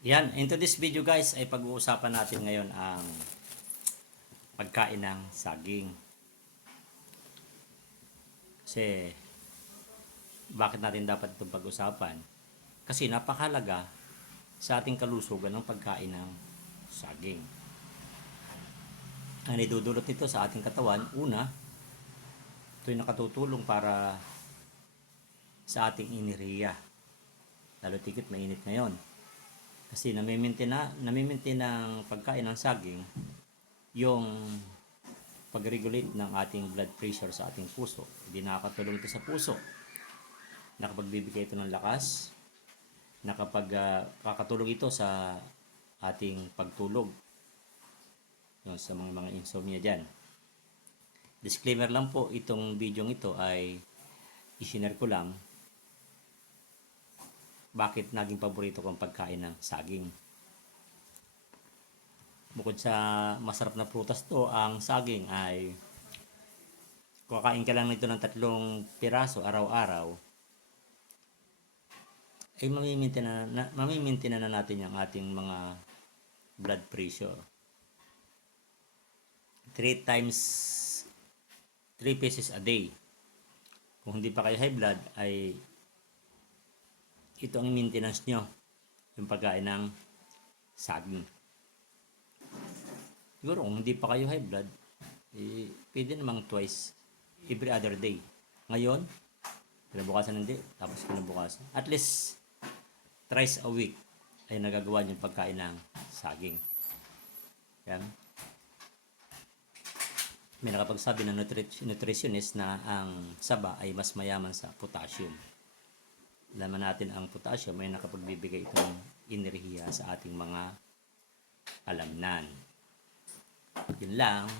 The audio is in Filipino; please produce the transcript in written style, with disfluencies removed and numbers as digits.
Yan, into this video guys ay pag-uusapan natin ngayon ang pagkain ng saging. Kasi bakit natin dapat itong pag-usapan? Kasi napakalaga sa ating kalusugan ng pagkain ng saging. Ang idudulot nito sa ating katawan, una, ito'y nakatutulong para sa ating enerhiya. Lalo tigit mainit ngayon. Kasi namimintin ng pagkain ng saging yung pag-regulate ng ating blood pressure sa ating puso. Hindi nakakatulong ito sa puso. Nakapagbibigay ito ng lakas. Nakakatulong ito sa ating pagtulog. Yung sa mga insomnia dyan. Disclaimer lang po, itong video ito ay isinare ko lang bakit naging paborito kong pagkain ng saging. Bukod sa masarap na prutas to, ang saging ay kakain ka lang nito ng 3 piraso araw-araw, ay mamimintin na natin yung ating mga blood pressure. 3 pieces a day. Kung hindi pa kayo high blood, ay ito ang maintenance nyo, yung pagkain ng saging. Siguro kung hindi pa kayo high blood, pwede namang twice every other day. Ngayon, kinabukasan hindi, tapos kinabukasan. At least thrice a week ay nagagawa yung pagkain ng saging. Yan. May nakapagsabi ng nutritionist na ang saba ay mas mayaman sa potassium. Alaman natin ang potassium ay nakapagbibigay itong enerhiya sa ating mga alamnan. Yun lang.